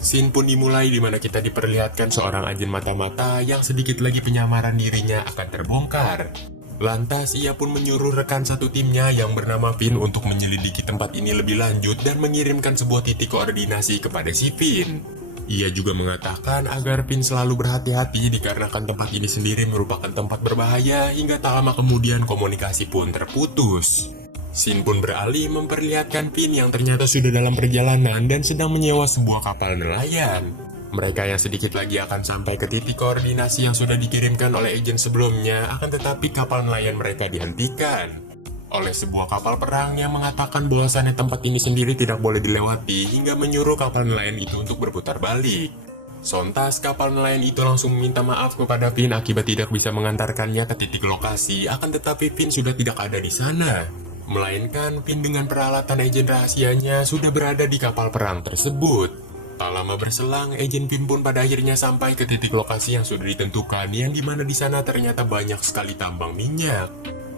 Scene pun dimulai di mana kita diperlihatkan seorang agen mata-mata yang sedikit lagi penyamaran dirinya akan terbongkar. Lantas ia pun menyuruh rekan satu timnya yang bernama Finn untuk menyelidiki tempat ini lebih lanjut dan mengirimkan sebuah titik koordinasi kepada si Finn. Ia juga mengatakan agar Finn selalu berhati-hati dikarenakan tempat ini sendiri merupakan tempat berbahaya hingga tak lama kemudian komunikasi pun terputus. Shin pun beralih memperlihatkan Finn yang ternyata sudah dalam perjalanan dan sedang menyewa sebuah kapal nelayan. Mereka yang sedikit lagi akan sampai ke titik koordinasi yang sudah dikirimkan oleh agen sebelumnya, akan tetapi kapal nelayan mereka dihentikan oleh sebuah kapal perang yang mengatakan bahwasannya tempat ini sendiri tidak boleh dilewati hingga menyuruh kapal nelayan itu untuk berputar balik. Sontas kapal nelayan itu langsung meminta maaf kepada Finn akibat tidak bisa mengantarkannya ke titik lokasi, akan tetapi Finn sudah tidak ada di sana. Melainkan Finn dengan peralatan agen rahasianya sudah berada di kapal perang tersebut. Tak lama berselang, agen Finn pun pada akhirnya sampai ke titik lokasi yang sudah ditentukan, yang dimana di sana ternyata banyak sekali tambang minyak,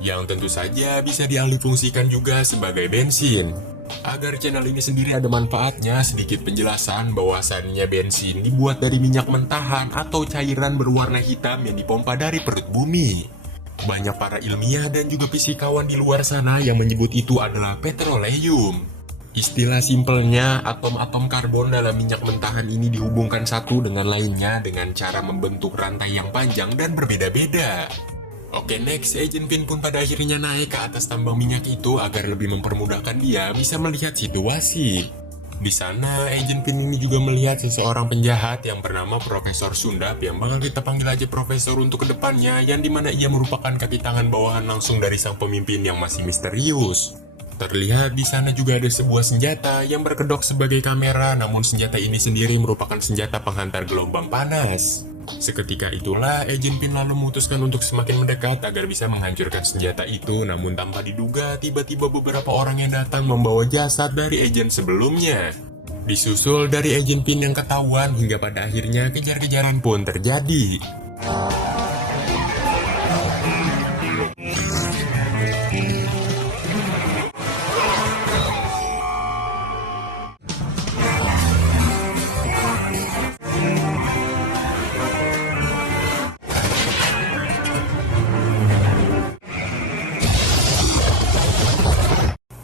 yang tentu saja bisa dialihfungsikan juga sebagai bensin. Agar channel ini sendiri ada manfaatnya, sedikit penjelasan bahwasannya bensin dibuat dari minyak mentahan atau cairan berwarna hitam yang dipompa dari perut bumi. Banyak para ilmiah dan juga fisikawan di luar sana yang menyebut itu adalah petroleum. Istilah simpelnya, atom-atom karbon dalam minyak mentahan ini dihubungkan satu dengan lainnya dengan cara membentuk rantai yang panjang dan berbeda-beda. Oke, next, agen Finn pun pada akhirnya naik ke atas tambang minyak itu agar lebih mempermudahkan dia bisa melihat situasi. Di sana, agen Finn ini juga melihat seseorang penjahat yang bernama Profesor Sundap, yang bakal kita panggil aja Profesor untuk kedepannya, yang dimana ia merupakan kaki tangan bawahan langsung dari sang pemimpin yang masih misterius. Terlihat di sana juga ada sebuah senjata yang berkedok sebagai kamera, namun senjata ini sendiri merupakan senjata penghantar gelombang panas. Seketika itulah, agen Finn lalu memutuskan untuk semakin mendekat agar bisa menghancurkan senjata itu, namun tanpa diduga, tiba-tiba beberapa orang yang datang membawa jasad dari agen sebelumnya. Disusul dari agen Finn yang ketahuan hingga pada akhirnya kejar-kejaran pun terjadi.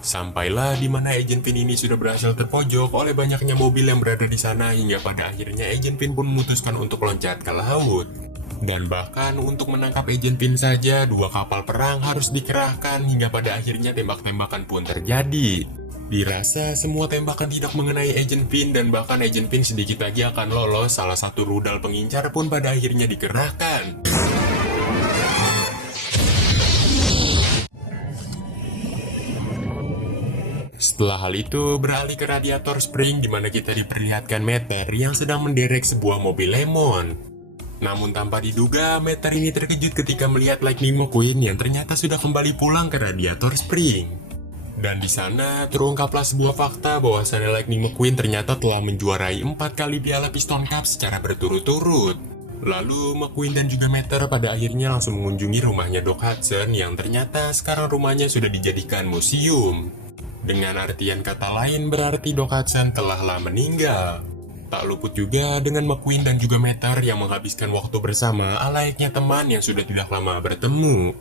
Sampailah di mana agen Finn ini sudah berhasil terpojok oleh banyaknya mobil yang berada di sana hingga pada akhirnya agen Finn pun memutuskan untuk loncat ke laut. Dan bahkan untuk menangkap agen Finn saja, dua kapal perang harus dikerahkan hingga pada akhirnya tembak-tembakan pun terjadi. Dirasa semua tembakan tidak mengenai agen Finn dan bahkan agen Finn sedikit lagi akan lolos, salah satu rudal pengincar pun pada akhirnya dikerahkan. Setelah hal itu beralih ke radiator spring di mana kita diperlihatkan Meter yang sedang menderek sebuah mobil lemon. Namun tanpa diduga, Meter ini terkejut ketika melihat Lightning McQueen yang ternyata sudah kembali pulang ke radiator spring. Dan di sana terungkaplah sebuah fakta bahwasannya Lightning McQueen ternyata telah menjuarai 4 kali piala Piston Cup secara berturut-turut. Lalu McQueen dan juga Meter pada akhirnya langsung mengunjungi rumahnya Doc Hudson yang ternyata sekarang rumahnya sudah dijadikan museum. Dengan artian kata lain berarti Doc Hudson telahlah meninggal. Tak luput juga dengan McQueen dan juga Meter yang menghabiskan waktu bersama layaknya teman yang sudah tidak lama bertemu.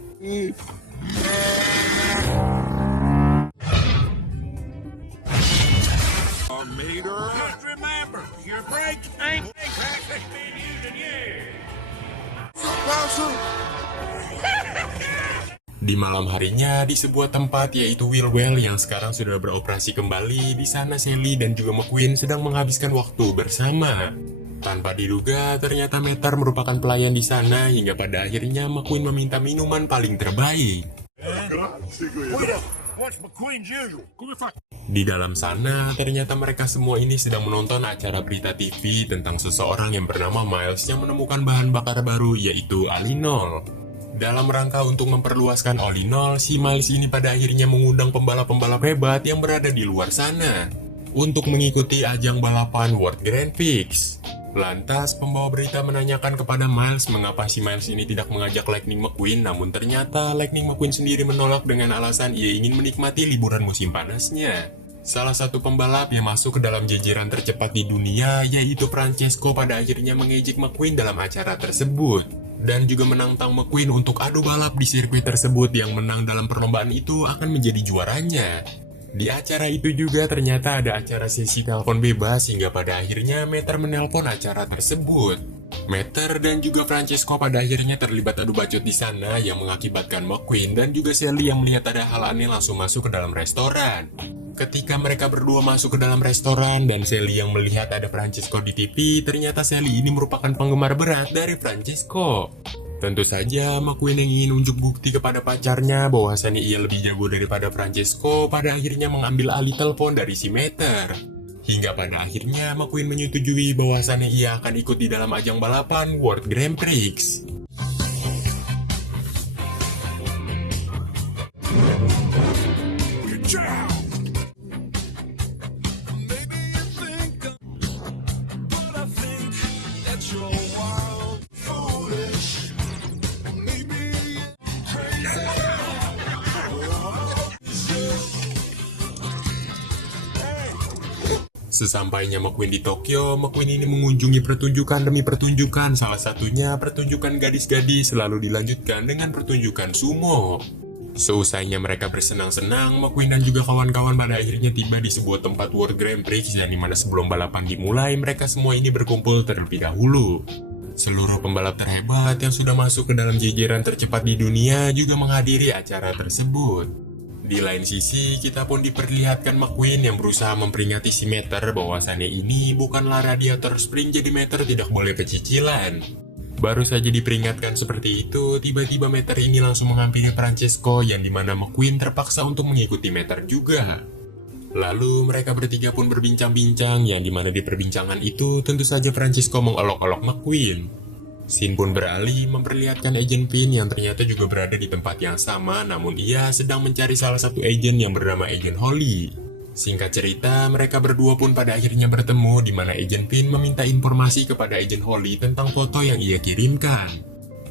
Di malam harinya di sebuah tempat yaitu Willwell yang sekarang sudah beroperasi kembali, di sana Sally dan juga McQueen sedang menghabiskan waktu bersama. Tanpa diduga ternyata Meter merupakan pelayan di sana hingga pada akhirnya McQueen meminta minuman paling terbaik. Di dalam sana ternyata mereka semua ini sedang menonton acara berita TV tentang seseorang yang bernama Miles yang menemukan bahan bakar baru yaitu Alinol. Dalam rangka untuk memperluaskan Olinol, si Miles ini pada akhirnya mengundang pembalap-pembalap hebat yang berada di luar sana untuk mengikuti ajang balapan World Grand Prix. Lantas, pembawa berita menanyakan kepada Miles mengapa si Miles ini tidak mengajak Lightning McQueen, namun ternyata Lightning McQueen sendiri menolak dengan alasan ia ingin menikmati liburan musim panasnya. Salah satu pembalap yang masuk ke dalam jajaran tercepat di dunia, yaitu Francesco, pada akhirnya mengejek McQueen dalam acara tersebut. Dan juga menantang McQueen untuk adu balap di sirkuit tersebut. Yang menang dalam perlombaan itu akan menjadi juaranya. Di acara itu juga ternyata ada acara sesi telepon bebas, hingga pada akhirnya Meter menelpon acara tersebut. Meter dan juga Francesco pada akhirnya terlibat adu bacot di sana yang mengakibatkan McQueen dan juga Sally yang melihat ada hal aneh langsung masuk ke dalam restoran. Ketika mereka berdua masuk ke dalam restoran dan Sally yang melihat ada Francesco di TV, ternyata Sally ini merupakan penggemar berat dari Francesco. Tentu saja McQueen yang ingin unjuk bukti kepada pacarnya bahwasannya ia lebih jago daripada Francesco, pada akhirnya mengambil alih telepon dari si Meter. Hingga pada akhirnya McQueen menyetujui bahwasannya ia akan ikut di dalam ajang balapan World Grand Prix. Sesampainya McQueen di Tokyo, McQueen ini mengunjungi pertunjukan demi pertunjukan, salah satunya pertunjukan gadis-gadis, lalu dilanjutkan dengan pertunjukan sumo. Seusainya mereka bersenang-senang, McQueen dan juga kawan-kawan pada akhirnya tiba di sebuah tempat World Grand Prix, yang dimana sebelum balapan dimulai, mereka semua ini berkumpul terlebih dahulu. Seluruh pembalap terhebat yang sudah masuk ke dalam jajaran tercepat di dunia juga menghadiri acara tersebut. Di lain sisi, kita pun diperlihatkan McQueen yang berusaha memperingati si Meter bahwasannya ini bukanlah radiator spring, jadi Meter tidak boleh pecicilan. Baru saja diperingatkan seperti itu, tiba-tiba Meter ini langsung menghampiri Francesco, yang dimana McQueen terpaksa untuk mengikuti Meter juga. Lalu mereka bertiga pun berbincang-bincang, yang dimana di perbincangan itu tentu saja Francesco mengolok-olok McQueen. Scene pun beralih memperlihatkan Agent Finn yang ternyata juga berada di tempat yang sama, namun ia sedang mencari salah satu agent yang bernama Agent Holly. Singkat cerita, mereka berdua pun pada akhirnya bertemu, di mana Agent Finn meminta informasi kepada Agent Holly tentang foto yang ia kirimkan.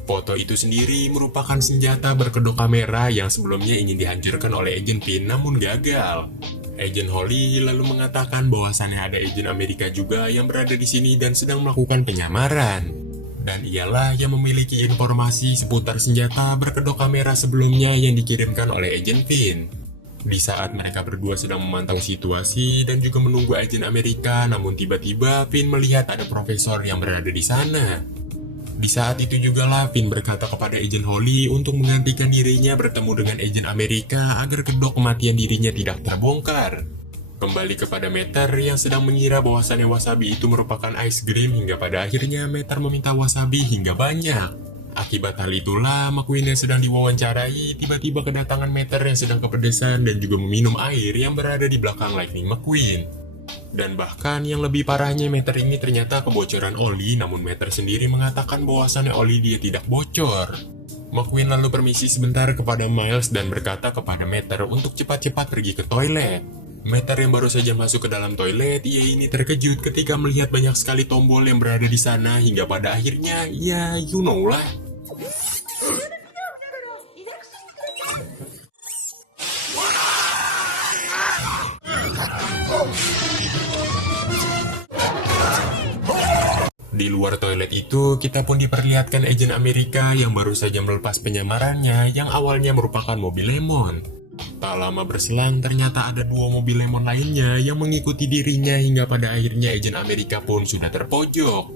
Foto itu sendiri merupakan senjata berkedok kamera yang sebelumnya ingin dihancurkan oleh Agent Finn namun gagal. Agent Holly lalu mengatakan bahwasannya ada agent Amerika juga yang berada di sini dan sedang melakukan penyamaran. Dan ialah yang memiliki informasi seputar senjata berkedok kamera sebelumnya yang dikirimkan oleh Agent Finn. Di saat mereka berdua sedang memantau situasi dan juga menunggu agent Amerika, namun tiba-tiba Finn melihat ada profesor yang berada di sana. Di saat itu jugalah Finn berkata kepada Agent Holly untuk menggantikan dirinya bertemu dengan agent Amerika agar kedok kematian dirinya tidak terbongkar. Kembali kepada Meter yang sedang mengira bahwasannya wasabi itu merupakan ice cream, hingga pada akhirnya Meter meminta wasabi hingga banyak. Akibat hal itulah, McQueen yang sedang diwawancarai tiba-tiba kedatangan Meter yang sedang kepedesan dan juga meminum air yang berada di belakang Lightning McQueen. Dan bahkan yang lebih parahnya, Meter ini ternyata kebocoran oli, namun Meter sendiri mengatakan bahwasannya oli dia tidak bocor. McQueen lalu permisi sebentar kepada Miles dan berkata kepada Meter untuk cepat-cepat pergi ke toilet. Meter yang baru saja masuk ke dalam toilet, ia ini terkejut ketika melihat banyak sekali tombol yang berada di sana, hingga pada akhirnya, ya you know lah. Di luar toilet itu, kita pun diperlihatkan agent Amerika yang baru saja melepas penyamarannya yang awalnya merupakan mobil lemon. Tak lama berselang, ternyata ada dua mobil lemon lainnya yang mengikuti dirinya, hingga pada akhirnya agent Amerika pun sudah terpojok.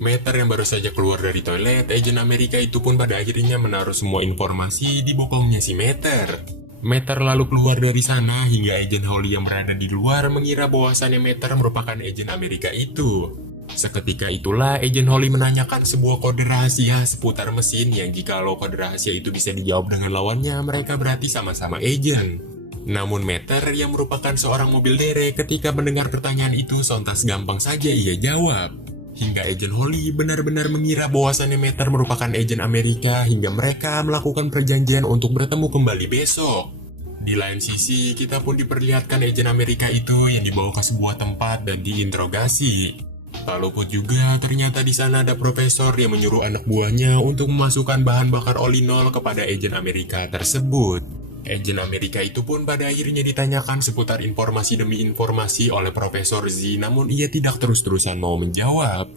Meter yang baru saja keluar dari toilet, agent Amerika itu pun pada akhirnya menaruh semua informasi di bokongnya si Meter. Meter lalu keluar dari sana, hingga agent Holly yang berada di luar mengira bahwasannya Meter merupakan agent Amerika itu. Seketika itulah agent Holly menanyakan sebuah kode rahasia seputar mesin yang jikalau kode rahasia itu bisa dijawab dengan lawannya, mereka berarti sama-sama agent. Namun Meter yang merupakan seorang mobil derek ketika mendengar pertanyaan itu sontas gampang saja ia jawab. Hingga agent Holly benar-benar mengira bahwasannya Meter merupakan agent Amerika, hingga mereka melakukan perjanjian untuk bertemu kembali besok. Di lain sisi, kita pun diperlihatkan agent Amerika itu yang dibawa ke sebuah tempat dan diinterogasi. Tak luput juga, ternyata di sana ada profesor yang menyuruh anak buahnya untuk memasukkan bahan bakar oli nol kepada agent Amerika tersebut. Agen Amerika itu pun pada akhirnya ditanyakan seputar informasi demi informasi oleh Profesor Z, namun ia tidak terus-terusan mau menjawab.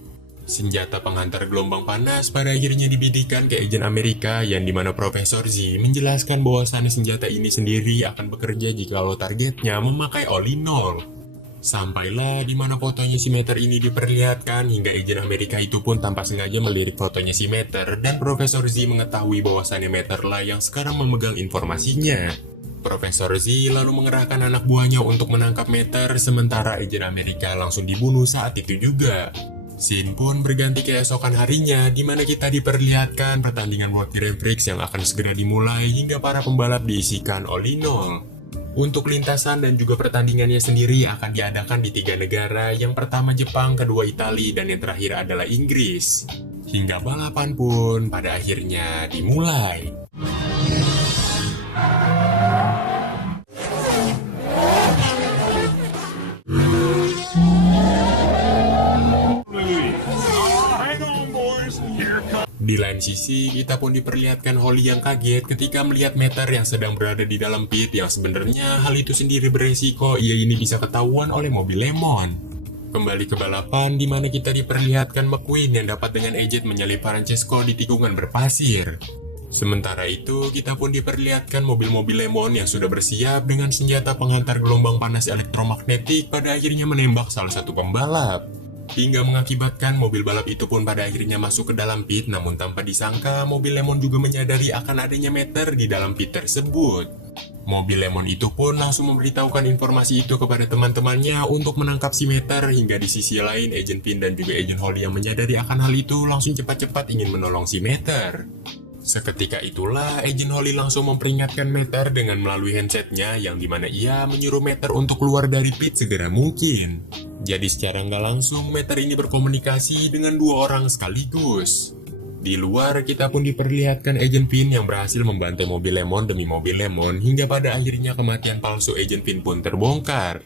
Senjata penghantar gelombang panas pada akhirnya dibidikan ke agen Amerika, yang dimana Profesor Z menjelaskan bahwasannya senjata ini sendiri akan bekerja jikalau targetnya memakai Olinol. Sampailah dimana fotonya si Meter ini diperlihatkan, hingga agen Amerika itu pun tanpa sengaja melirik fotonya si Meter, dan Profesor Z mengetahui bahwasannya Meter lah yang sekarang memegang informasinya. Profesor Z lalu mengerahkan anak buahnya untuk menangkap Meter, sementara agen Amerika langsung dibunuh saat itu juga. Scene pun berganti keesokan harinya, di mana kita diperlihatkan pertandingan World Grand Prix yang akan segera dimulai hingga para pembalap diisikan Olinol. Untuk lintasan dan juga pertandingannya sendiri akan diadakan di 3 negara, yang pertama Jepang, kedua Italia, dan yang terakhir adalah Inggris. Hingga balapan pun pada akhirnya dimulai. Di lain sisi, kita pun diperlihatkan Holly yang kaget ketika melihat Meter yang sedang berada di dalam pit, yang sebenarnya hal itu sendiri beresiko ia ini bisa ketahuan oleh mobil Lemon. Kembali ke balapan, di mana kita diperlihatkan McQueen yang dapat dengan ejek menyalip Francesco di tikungan berpasir. Sementara itu, kita pun diperlihatkan mobil-mobil Lemon yang sudah bersiap dengan senjata penghantar gelombang panas elektromagnetik pada akhirnya menembak salah satu pembalap. Hingga mengakibatkan mobil balap itu pun pada akhirnya masuk ke dalam pit, namun tanpa disangka mobil Lemon juga menyadari akan adanya Meter di dalam pit tersebut. Mobil Lemon itu pun langsung memberitahukan informasi itu kepada teman-temannya untuk menangkap si Meter, hingga di sisi lain Agent Pin dan juga Agent Holly yang menyadari akan hal itu langsung cepat-cepat ingin menolong si Meter. Seketika itulah Agent Holly langsung memperingatkan Meter dengan melalui handsetnya, yang dimana ia menyuruh Meter untuk keluar dari pit segera mungkin. Jadi secara nggak langsung Meter ini berkomunikasi dengan 2 orang sekaligus. Di luar kita pun diperlihatkan Agent Pin yang berhasil membantai mobil Lemon demi mobil Lemon, hingga pada akhirnya kematian palsu Agent Pin pun terbongkar.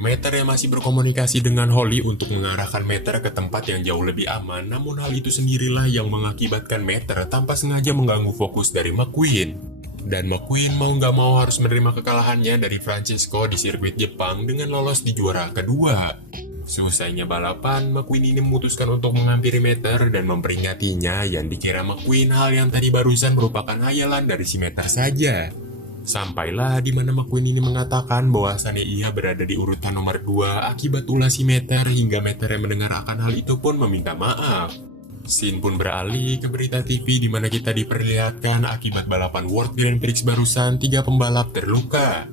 Meter yang masih berkomunikasi dengan Holly untuk mengarahkan Meter ke tempat yang jauh lebih aman, namun hal itu sendirilah yang mengakibatkan Meter tanpa sengaja mengganggu fokus dari McQueen. Dan McQueen mau nggak mau harus menerima kekalahannya dari Francesco di sirkuit Jepang dengan lolos di juara kedua. Selesainya balapan, McQueen ini memutuskan untuk menghampiri Meter dan memperingatinya, yang dikira McQueen hal yang tadi barusan merupakan hayalan dari si Meter saja. Sampailah di mana McQueen ini mengatakan bahwasannya ia berada di urutan nomor 2 akibat ulah si Meter, hingga Meter yang mendengar akan hal itu pun meminta maaf. Scene pun beralih ke berita TV di mana kita diperlihatkan akibat balapan World Grand Prix barusan 3 pembalap terluka.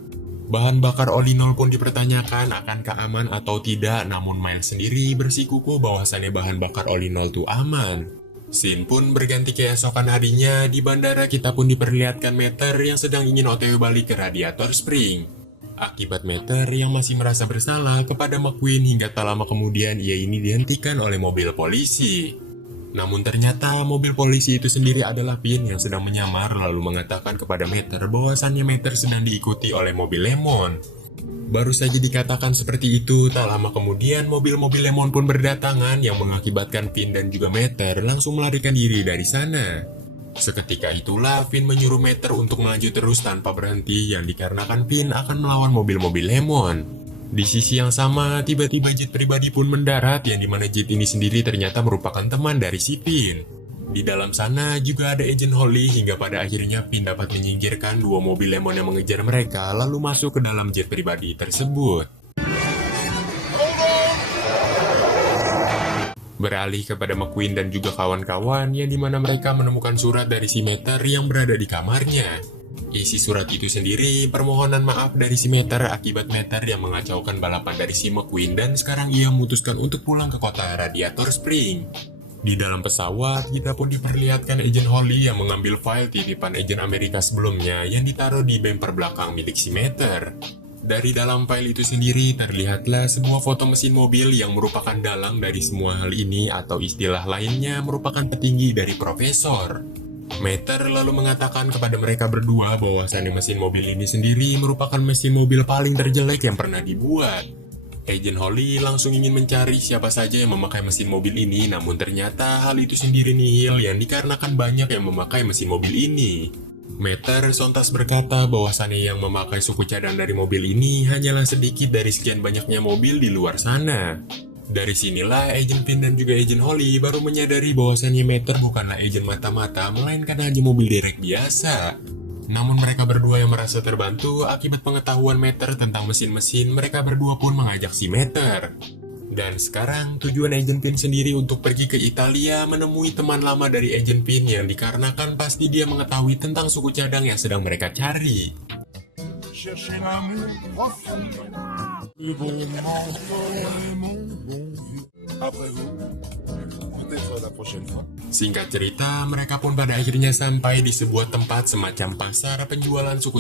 Bahan bakar Olinol pun dipertanyakan akankah aman atau tidak, namun Miles sendiri bersikukuh bahwasannya bahan bakar Olinol itu aman. Scene pun berganti keesokan harinya, di bandara kita pun diperlihatkan Meter yang sedang ingin OTW balik ke Radiator Spring. Akibat Meter yang masih merasa bersalah kepada McQueen, hingga tak lama kemudian ia ini dihentikan oleh mobil polisi. Namun ternyata mobil polisi itu sendiri adalah Pin yang sedang menyamar, lalu mengatakan kepada Meter bahwasannya Meter sedang diikuti oleh mobil Lemon. Baru saja dikatakan seperti itu, tak lama kemudian mobil-mobil Lemon pun berdatangan, yang mengakibatkan Pin dan juga Meter langsung melarikan diri dari sana. Seketika itulah Pin menyuruh Meter untuk melaju terus tanpa berhenti, yang dikarenakan Pin akan melawan mobil-mobil Lemon. Di sisi yang sama, tiba-tiba jet pribadi pun mendarat, yang dimana jet ini sendiri ternyata merupakan teman dari si Pin. Di dalam sana juga ada Agent Holly, hingga pada akhirnya Pin dapat menyingkirkan 2 mobil Lemon yang mengejar mereka, lalu masuk ke dalam jet pribadi tersebut. Beralih kepada McQueen dan juga kawan-kawan, yang dimana mereka menemukan surat dari si Meter yang berada di kamarnya. Isi surat itu sendiri permohonan maaf dari si Meter akibat Meter yang mengacaukan balapan dari si McQueen, dan sekarang ia memutuskan untuk pulang ke kota Radiator Spring. Di dalam pesawat, kita pun diperlihatkan Agent Holly yang mengambil file titipan Agent Amerika sebelumnya yang ditaruh di bumper belakang milik si Meter. Dari dalam file itu sendiri terlihatlah sebuah foto mesin mobil yang merupakan dalang dari semua hal ini, atau istilah lainnya merupakan petinggi dari Profesor. Meter lalu mengatakan kepada mereka berdua bahwasannya mesin mobil ini sendiri merupakan mesin mobil paling terjelek yang pernah dibuat. Agent Holly langsung ingin mencari siapa saja yang memakai mesin mobil ini, namun ternyata hal itu sendiri nihil, yang dikarenakan banyak yang memakai mesin mobil ini. Meter sontas berkata bahwasannya yang memakai suku cadang dari mobil ini hanyalah sedikit dari sekian banyaknya mobil di luar sana. Dari sinilah Agent Pin dan juga Agent Holly baru menyadari bahwasannya Meter bukanlah agent mata-mata, melainkan hanya mobil derek biasa. Namun mereka berdua yang merasa terbantu akibat pengetahuan Meter tentang mesin-mesin, mereka berdua pun mengajak si Meter. Dan sekarang tujuan Agent Pin sendiri untuk pergi ke Italia menemui teman lama dari Agent Pin yang dikarenakan pasti dia mengetahui tentang suku cadang yang sedang mereka cari. Singkat cerita, mereka pun pada akhirnya sampai di sebuah tempat semacam pasar penjualan suku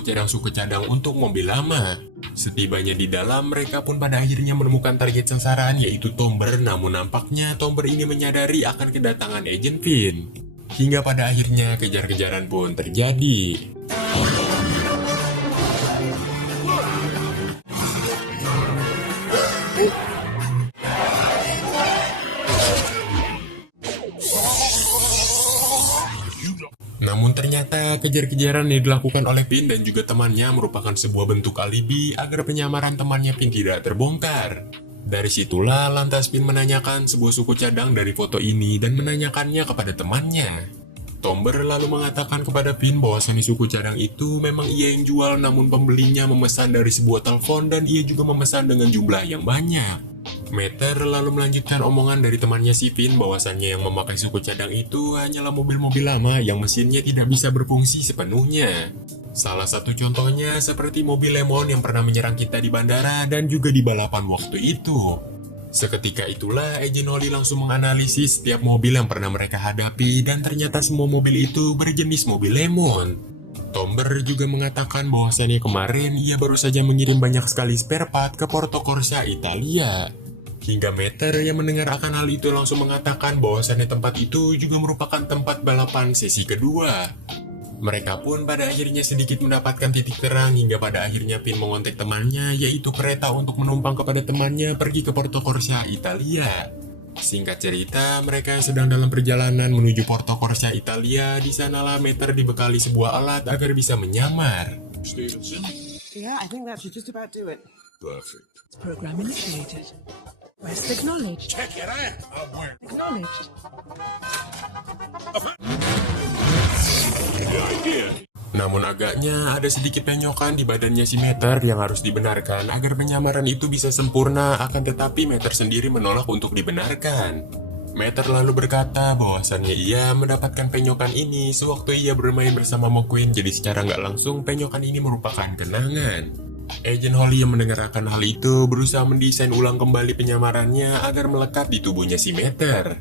cadang untuk mobil lama. Setibanya di dalam, mereka pun pada akhirnya menemukan target sasaran yaitu Tomber, namun nampaknya Tomber ini menyadari akan kedatangan Agent Pin. Hingga pada akhirnya kejar-kejaran pun terjadi. Namun ternyata kejar-kejaran yang dilakukan oleh Pin dan juga temannya merupakan sebuah bentuk alibi agar penyamaran temannya Pin tidak terbongkar. Dari situlah lantas Pin menanyakan sebuah suku cadang dari foto ini dan menanyakannya kepada temannya. Tomber lalu mengatakan kepada Pin bahwasannya suku cadang itu memang ia yang jual, namun pembelinya memesan dari sebuah telepon dan ia juga memesan dengan jumlah yang banyak. Meter lalu melanjutkan omongan dari temannya si Pin bahwasannya yang memakai suku cadang itu hanyalah mobil-mobil lama yang mesinnya tidak bisa berfungsi sepenuhnya. Salah satu contohnya seperti mobil Lemon yang pernah menyerang kita di bandara dan juga di balapan waktu itu. Seketika itulah Agent Holly langsung menganalisis setiap mobil yang pernah mereka hadapi dan ternyata semua mobil itu berjenis mobil Lemon. Tomber juga mengatakan bahwasannya kemarin ia baru saja mengirim banyak sekali spare part ke Porto Corsa, Italia. Hingga Meter yang mendengar akan hal itu langsung mengatakan bahwasannya tempat itu juga merupakan tempat balapan sesi kedua. Mereka pun pada akhirnya sedikit mendapatkan titik terang hingga pada akhirnya Pin mengontak temannya yaitu kereta untuk menumpang kepada temannya pergi ke Porto Corsa, Italia. Singkat cerita, mereka yang sedang dalam perjalanan menuju Porto Corsa, Italia, di sanalah Meter dibekali sebuah alat agar bisa menyamar. Yeah, I think that should just about do it. Perfect. Program initiated. Quest acknowledged. Check it out. Acknowledged. Namun agaknya ada sedikit penyokan di badannya si Meter yang harus dibenarkan agar penyamaran itu bisa sempurna, akan tetapi Meter sendiri menolak untuk dibenarkan. Meter lalu berkata bahwasannya ia mendapatkan penyokan ini sewaktu ia bermain bersama McQueen, jadi secara nggak langsung penyokan ini merupakan kenangan. Agent Holly yang mendengar akan hal itu berusaha mendesain ulang kembali penyamarannya agar melekat di tubuhnya si Meter.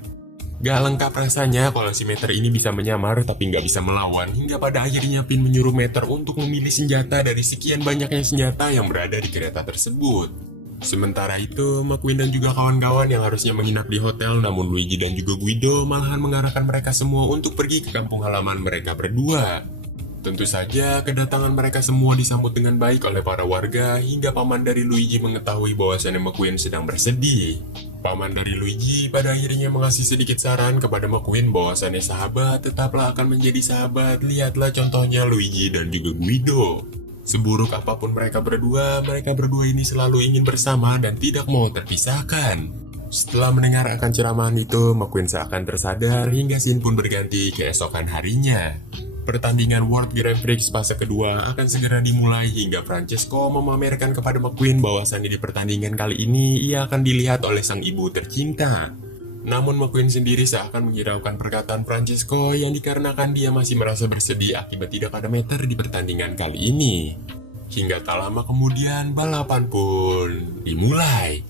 Gak lengkap rasanya kalau si Meter ini bisa menyamar tapi nggak bisa melawan, hingga pada akhirnya Pin menyuruh Meter untuk memilih senjata dari sekian banyaknya senjata yang berada di kereta tersebut. Sementara itu, McQueen dan juga kawan-kawan yang harusnya menginap di hotel, namun Luigi dan juga Guido malahan mengarahkan mereka semua untuk pergi ke kampung halaman mereka berdua. Tentu saja, kedatangan mereka semua disambut dengan baik oleh para warga hingga paman dari Luigi mengetahui bahwasannya McQueen sedang bersedih. Paman dari Luigi pada akhirnya mengasih sedikit saran kepada McQueen bahwasannya sahabat tetaplah akan menjadi sahabat, lihatlah contohnya Luigi dan juga Guido. Seburuk apapun mereka berdua ini selalu ingin bersama dan tidak mau terpisahkan. Setelah mendengar akan ceramahan itu, McQueen seakan tersadar hingga scene pun berganti keesokan harinya. Pertandingan World Grand Prix fase kedua akan segera dimulai hingga Francesco memamerkan kepada McQueen bahwasannya di pertandingan kali ini ia akan dilihat oleh sang ibu tercinta. Namun McQueen sendiri seakan menghiraukan perkataan Francesco yang dikarenakan dia masih merasa bersedih akibat tidak ada Meter di pertandingan kali ini. Hingga tak lama kemudian balapan pun dimulai.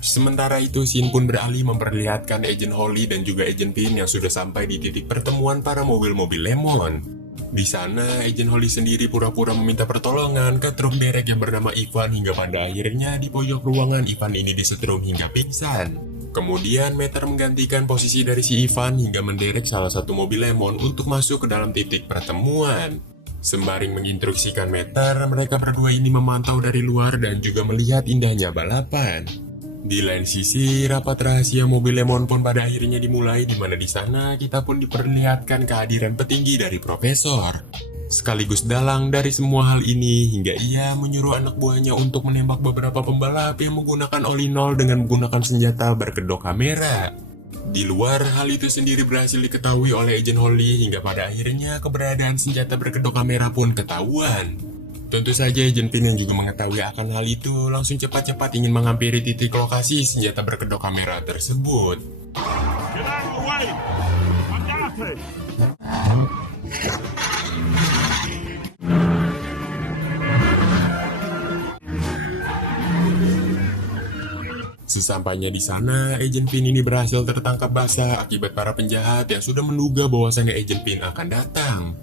Sementara itu, scene pun beralih memperlihatkan Agent Holly dan juga Agent Pin yang sudah sampai di titik pertemuan para mobil-mobil Lemon. Di sana, Agent Holly sendiri pura-pura meminta pertolongan ke truk derek yang bernama Ivan hingga pada akhirnya di pojok ruangan Ivan ini disetrum hingga pingsan. Kemudian Meter menggantikan posisi dari si Ivan hingga menderek salah satu mobil Lemon untuk masuk ke dalam titik pertemuan. Sembari menginstruksikan Meter, mereka berdua ini memantau dari luar dan juga melihat indahnya balapan. Di lain sisi, rapat rahasia mobil Lemon pun pada akhirnya dimulai, di mana di sana kita pun diperlihatkan kehadiran petinggi dari Profesor. Sekaligus dalang dari semua hal ini, hingga ia menyuruh anak buahnya untuk menembak beberapa pembalap yang menggunakan All-in-All dengan menggunakan senjata berkedok kamera. Di luar, hal itu sendiri berhasil diketahui oleh Agent Holly, hingga pada akhirnya keberadaan senjata berkedok kamera pun ketahuan. Tentu saja Agent Pin yang juga mengetahui akan hal itu langsung cepat-cepat ingin menghampiri titik lokasi senjata berkedok kamera tersebut. Get out of the way! Agape! Sesampainya di sana, Agent Pin ini berhasil tertangkap basah akibat para penjahat yang sudah menduga bahwasannya Agent Pin akan datang.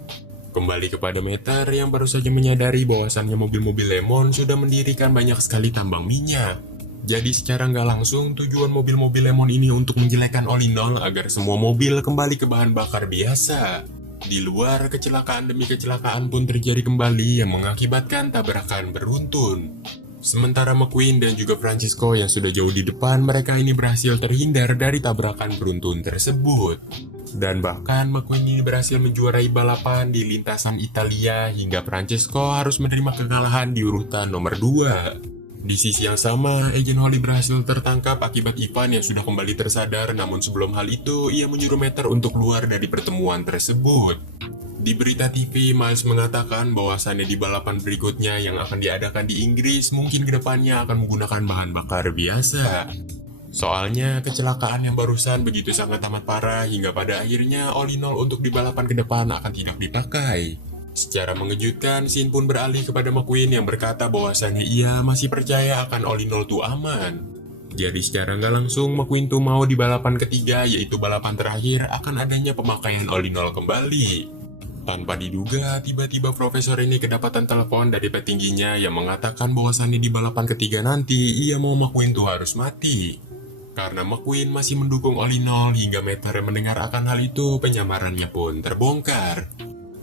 Kembali kepada Meter yang baru saja menyadari bahwasannya mobil-mobil Lemon sudah mendirikan banyak sekali tambang minyak. Jadi secara nggak langsung tujuan mobil-mobil Lemon ini untuk menjelekkan All-in-All agar semua mobil kembali ke bahan bakar biasa. Di luar, kecelakaan demi kecelakaan pun terjadi kembali yang mengakibatkan tabrakan beruntun. Sementara McQueen dan juga Francisco yang sudah jauh di depan, mereka ini berhasil terhindar dari tabrakan beruntun tersebut. Dan bahkan McQueen ini berhasil menjuarai balapan di lintasan Italia hingga Francisco harus menerima kekalahan di urutan nomor 2. Di sisi yang sama, Agent Holly berhasil tertangkap akibat Ivan yang sudah kembali tersadar, namun sebelum hal itu, ia menyuruh Meter untuk keluar dari pertemuan tersebut. Di berita TV, Miles mengatakan bahwasannya di balapan berikutnya yang akan diadakan di Inggris mungkin kedepannya akan menggunakan bahan bakar biasa. Soalnya kecelakaan yang barusan begitu sangat amat parah hingga pada akhirnya All-in-All untuk di balapan ke depan akan tidak dipakai. Secara mengejutkan, Shin pun beralih kepada McQueen yang berkata bahwasannya ia masih percaya akan All-in-All tuh aman. Jadi secara nggak langsung McQueen tuh mau di balapan ketiga, yaitu balapan terakhir, akan adanya pemakaian All-in-All kembali. Tanpa diduga, tiba-tiba Profesor ini kedapatan telepon dari petingginya yang mengatakan bahwasannya di balapan ketiga nanti ia mau McQueen tuh harus mati. Karena McQueen masih mendukung All-in-All hingga Meter mendengar akan hal itu, penyamarannya pun terbongkar.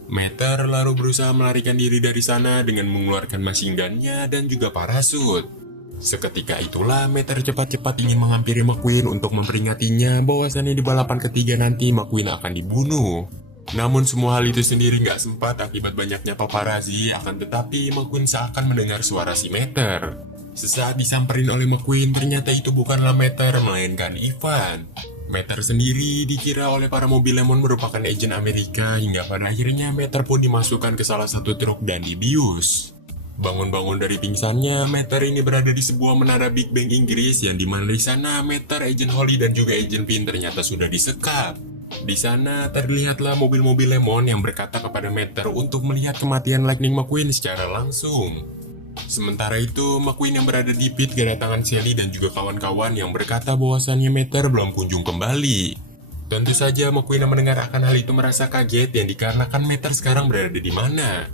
Meter lalu berusaha melarikan diri dari sana dengan mengeluarkan machine gun-nya dan juga parasut. Seketika itulah Meter cepat-cepat ingin menghampiri McQueen untuk memperingatinya bahwasannya di balapan ketiga nanti McQueen akan dibunuh. Namun semua hal itu sendiri nggak sempat akibat banyaknya paparazzi, akan tetapi McQueen seakan mendengar suara si Meter. Sesaat disamperin oleh McQueen, ternyata itu bukanlah Meter, melainkan Ivan. Meter sendiri dikira oleh para mobil Lemon merupakan agen Amerika, hingga pada akhirnya Meter pun dimasukkan ke salah satu truk dan dibius. Bangun-bangun dari pingsannya, Meter ini berada di sebuah menara Big Bang Inggris, yang dimana di sana Meter, Agent Holly dan juga Agent Pin ternyata sudah disekap. Di sana terlihatlah mobil-mobil Lemon yang berkata kepada Meter untuk melihat kematian Lightning McQueen secara langsung. Sementara itu, McQueen yang berada di pit kedatangan Shelly dan juga kawan-kawan yang berkata bahwasannya Meter belum kunjung kembali. Tentu saja McQueen yang mendengar akan hal itu merasa kaget yang dikarenakan Meter sekarang berada di mana.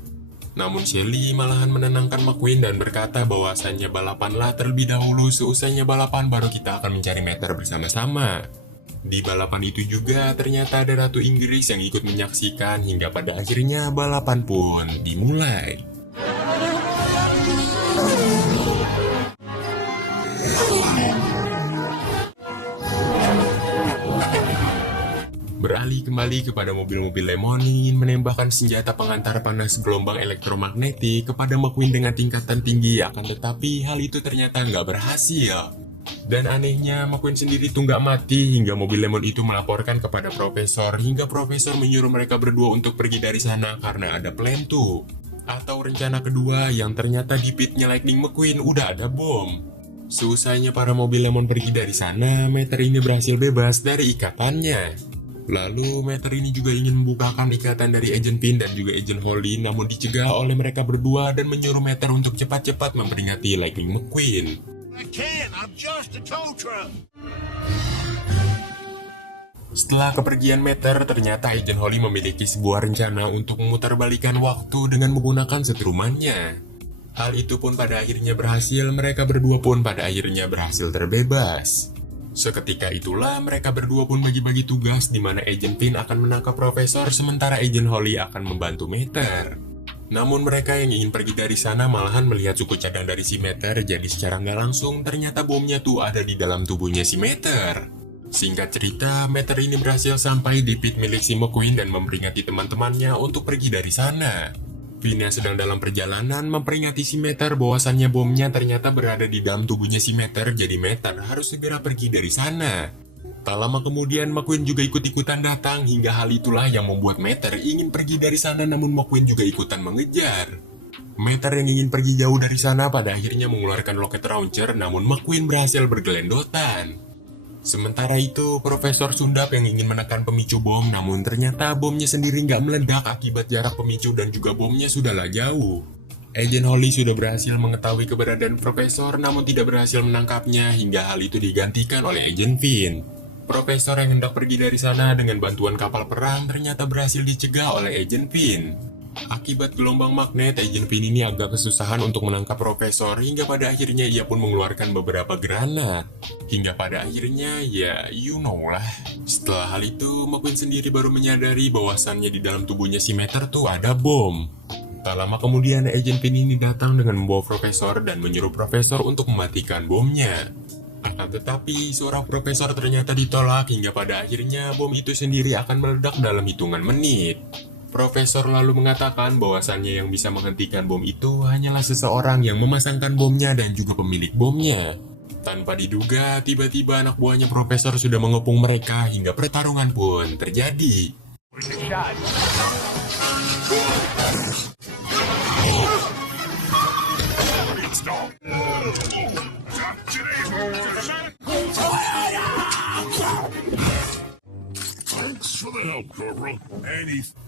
Namun Shelly malahan menenangkan McQueen dan berkata bahwasannya balapanlah terlebih dahulu, seusainya balapan baru kita akan mencari Meter bersama-sama. Di balapan itu juga ternyata ada Ratu Inggris yang ikut menyaksikan hingga pada akhirnya balapan pun dimulai. Beralih kembali kepada mobil-mobil Lemon ingin menembakkan senjata pengantar panas gelombang elektromagnetik kepada McQueen dengan tingkatan tinggi, akan tetapi hal itu ternyata nggak berhasil. Dan anehnya McQueen sendiri tuh nggak mati hingga mobil Lemon itu melaporkan kepada Profesor, hingga Profesor menyuruh mereka berdua untuk pergi dari sana karena ada plan 2 atau rencana kedua yang ternyata di pitnya Lightning McQueen udah ada bom. Seusainya para mobil Lemon pergi dari sana, Meter ini berhasil bebas dari ikatannya. Lalu Meter ini juga ingin membukakan ikatan dari Agent Pin dan juga Agent Holly, namun dicegah oleh mereka berdua dan menyuruh Meter untuk cepat-cepat memperingati Lightning McQueen. I can't, I'm just a tow truck. Setelah kepergian Meter, ternyata Agent Holly memiliki sebuah rencana untuk memutarbalikan waktu dengan menggunakan setrumannya. Hal itu pun pada akhirnya berhasil, mereka berdua pun pada akhirnya berhasil terbebas. Seketika itulah mereka berdua pun bagi-bagi tugas di mana Agent Pin akan menangkap Profesor sementara Agent Holly akan membantu Meter. Namun mereka yang ingin pergi dari sana malahan melihat suku cadang dari si Meter, jadi secara nggak langsung ternyata bomnya tuh ada di dalam tubuhnya si Meter. Singkat cerita, Meter ini berhasil sampai di pit milik si McQueen dan memperingati teman-temannya untuk pergi dari sana. Finn yang sedang dalam perjalanan memperingati si Meter bahwasannya bomnya ternyata berada di dalam tubuhnya si Meter, jadi Meter harus segera pergi dari sana. Tak lama kemudian McQueen juga ikut-ikutan datang, hingga hal itulah yang membuat Meter ingin pergi dari sana, namun McQueen juga ikutan mengejar. Meter yang ingin pergi jauh dari sana pada akhirnya mengeluarkan rocket launcher, namun McQueen berhasil bergelendotan. Sementara itu, Profesor Sundap yang ingin menekan pemicu bom, namun ternyata bomnya sendiri nggak meledak akibat jarak pemicu dan juga bomnya sudahlah jauh. Agent Holly sudah berhasil mengetahui keberadaan Profesor, namun tidak berhasil menangkapnya hingga hal itu digantikan oleh Agent Finn. Profesor yang hendak pergi dari sana dengan bantuan kapal perang ternyata berhasil dicegah oleh Agent Finn. Akibat gelombang magnet, Agent Finn ini agak kesusahan untuk menangkap Profesor hingga pada akhirnya ia pun mengeluarkan beberapa granat. Hingga pada akhirnya, ya you know lah. Setelah hal itu, McQueen sendiri baru menyadari bahwasannya di dalam tubuhnya si Meter tuh ada bom. Tak lama kemudian, Agent Finn ini datang dengan membawa Profesor dan menyuruh Profesor untuk mematikan bomnya. Akan tetapi, seorang profesor ternyata ditolak hingga pada akhirnya bom itu sendiri akan meledak dalam hitungan menit. Profesor lalu mengatakan bahwasannya yang bisa menghentikan bom itu hanyalah seseorang yang memasangkan bomnya dan juga pemilik bomnya. Tanpa diduga, tiba-tiba anak buahnya profesor sudah mengepung mereka hingga pertarungan pun terjadi.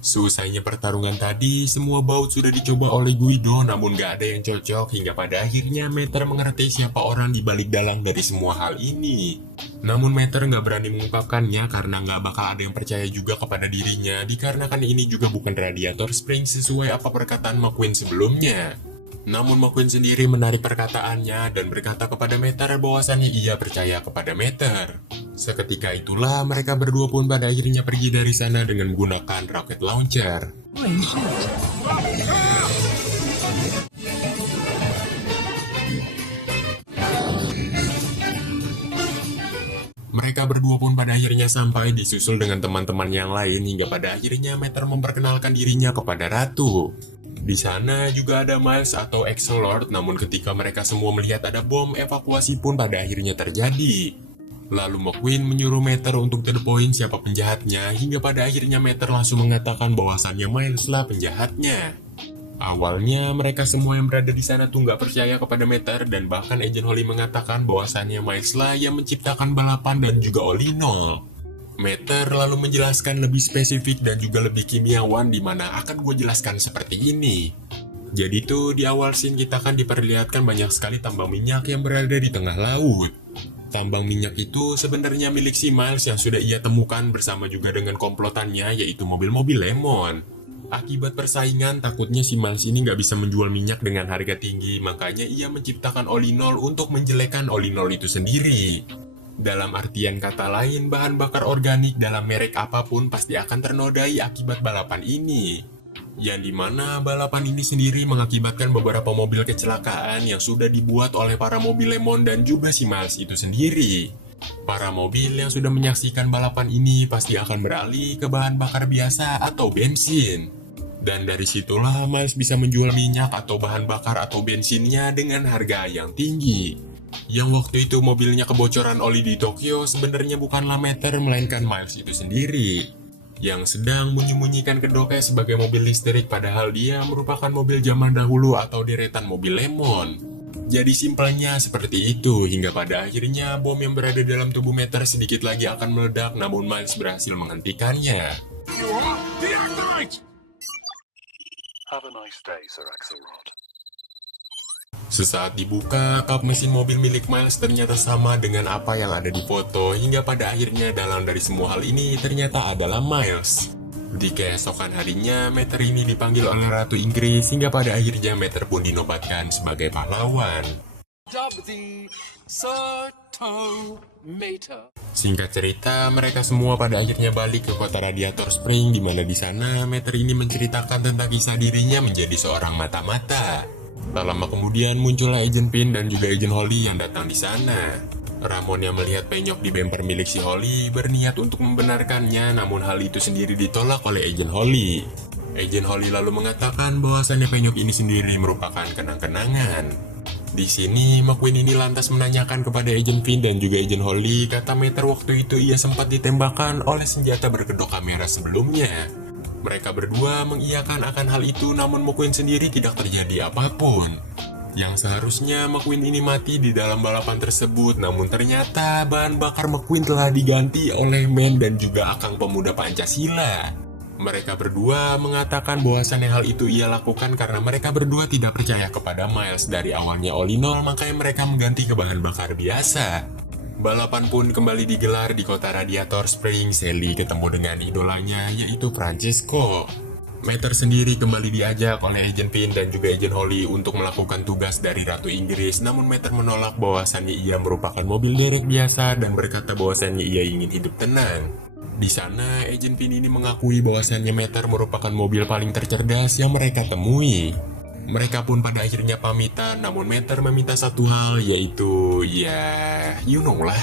Selesainya pertarungan tadi, semua baut sudah dicoba oleh Guido, namun gak ada yang cocok hingga pada akhirnya Meter mengerti siapa orang di balik dalang dari semua hal ini. Namun Meter gak berani mengungkapkannya karena gak bakal ada yang percaya juga kepada dirinya, dikarenakan ini juga bukan radiator spring sesuai apa perkataan McQueen sebelumnya. Namun McQueen sendiri menarik perkataannya dan berkata kepada Meter bahwasannya ia percaya kepada Meter. Seketika itulah mereka berdua pun pada akhirnya pergi dari sana dengan menggunakan rocket launcher. Mereka berdua pun pada akhirnya sampai disusul dengan teman-teman yang lain hingga pada akhirnya Meter memperkenalkan dirinya kepada Ratu. Di sana juga ada Miles atau Exolord, namun ketika mereka semua melihat ada bom, evakuasi pun pada akhirnya terjadi. Lalu McQueen menyuruh Meter untuk to the point siapa penjahatnya, hingga pada akhirnya Meter langsung mengatakan bahwasannya Miles lah penjahatnya. Awalnya mereka semua yang berada di sana tuh nggak percaya kepada Meter, dan bahkan Agent Holly mengatakan bahwasannya Miles lah yang menciptakan balapan dan juga Olinol. Meter lalu menjelaskan lebih spesifik dan juga lebih kimiawan, dimana akan gue jelaskan seperti ini. Jadi tuh di awal scene kita kan diperlihatkan banyak sekali tambang minyak yang berada di tengah laut. Tambang minyak itu sebenarnya milik si Miles yang sudah ia temukan bersama juga dengan komplotannya, yaitu mobil-mobil Lemon. Akibat persaingan, takutnya si Miles ini nggak bisa menjual minyak dengan harga tinggi, makanya ia menciptakan Olinol untuk menjelekkan Olinol itu sendiri. Dalam artian kata lain, bahan bakar organik dalam merek apapun pasti akan ternodai akibat balapan ini. Yang dimana balapan ini sendiri mengakibatkan beberapa mobil kecelakaan yang sudah dibuat oleh para mobil Lemon dan juga si Miles itu sendiri. Para mobil yang sudah menyaksikan balapan ini pasti akan beralih ke bahan bakar biasa atau bensin. Dan dari situlah Miles bisa menjual minyak atau bahan bakar atau bensinnya dengan harga yang tinggi. Yang waktu itu mobilnya kebocoran oli di Tokyo sebenarnya bukanlah Meter melainkan Miles itu sendiri, yang sedang menyembunyikan kedoknya sebagai mobil listrik, padahal dia merupakan mobil zaman dahulu atau deretan mobil Lemon. Jadi simpelnya seperti itu, hingga pada akhirnya bom yang berada dalam tubuh Meter sedikit lagi akan meledak, namun Miles berhasil menghentikannya. Have a nice day, Sir Axelrod. Sesaat dibuka, kap mesin mobil milik Miles ternyata sama dengan apa yang ada di foto, hingga pada akhirnya dalang dari semua hal ini ternyata adalah Miles. Di keesokan harinya, Meter ini dipanggil oleh Ratu Inggris, hingga pada akhirnya Meter pun dinobatkan sebagai pahlawan. Singkat cerita, mereka semua pada akhirnya balik ke kota Radiator Spring, di mana di sana Mater ini menceritakan tentang kisah dirinya menjadi seorang mata-mata. Tak lama kemudian muncullah Agent Pin dan juga Agent Holly yang datang di sana. Ramon yang melihat penyok di bemper milik si Holly berniat untuk membenarkannya, namun hal itu sendiri ditolak oleh Agent Holly. Agent Holly lalu mengatakan bahwasannya penyok ini sendiri merupakan kenang-kenangan. Di sini, McQueen ini lantas menanyakan kepada Agent Pin dan juga Agent Holly, kata Mater waktu itu ia sempat ditembakkan oleh senjata berkedok kamera sebelumnya. Mereka berdua mengiyakan akan hal itu, namun McQueen sendiri tidak terjadi apapun. Yang seharusnya McQueen ini mati di dalam balapan tersebut, namun ternyata bahan bakar McQueen telah diganti oleh Men dan juga Akang Pemuda Pancasila. Mereka berdua mengatakan bahwasannya hal itu ia lakukan karena mereka berdua tidak percaya kepada Miles. Dari awalnya all in all, makanya mereka mengganti ke bahan bakar biasa. Balapan pun kembali digelar di kota Radiator Springs. Sally ketemu dengan idolanya yaitu Francesco. Mater sendiri kembali diajak oleh Agent Pin dan juga Agent Holly untuk melakukan tugas dari Ratu Inggris, namun Mater menolak bahwasannya ia merupakan mobil derek biasa dan berkata bahwasannya ia ingin hidup tenang. Di sana, Agent Pin ini mengakui bahwasannya Mater merupakan mobil paling tercerdas yang mereka temui. Mereka pun pada akhirnya pamitan, namun Mater meminta satu hal, yaitu ya, you know lah.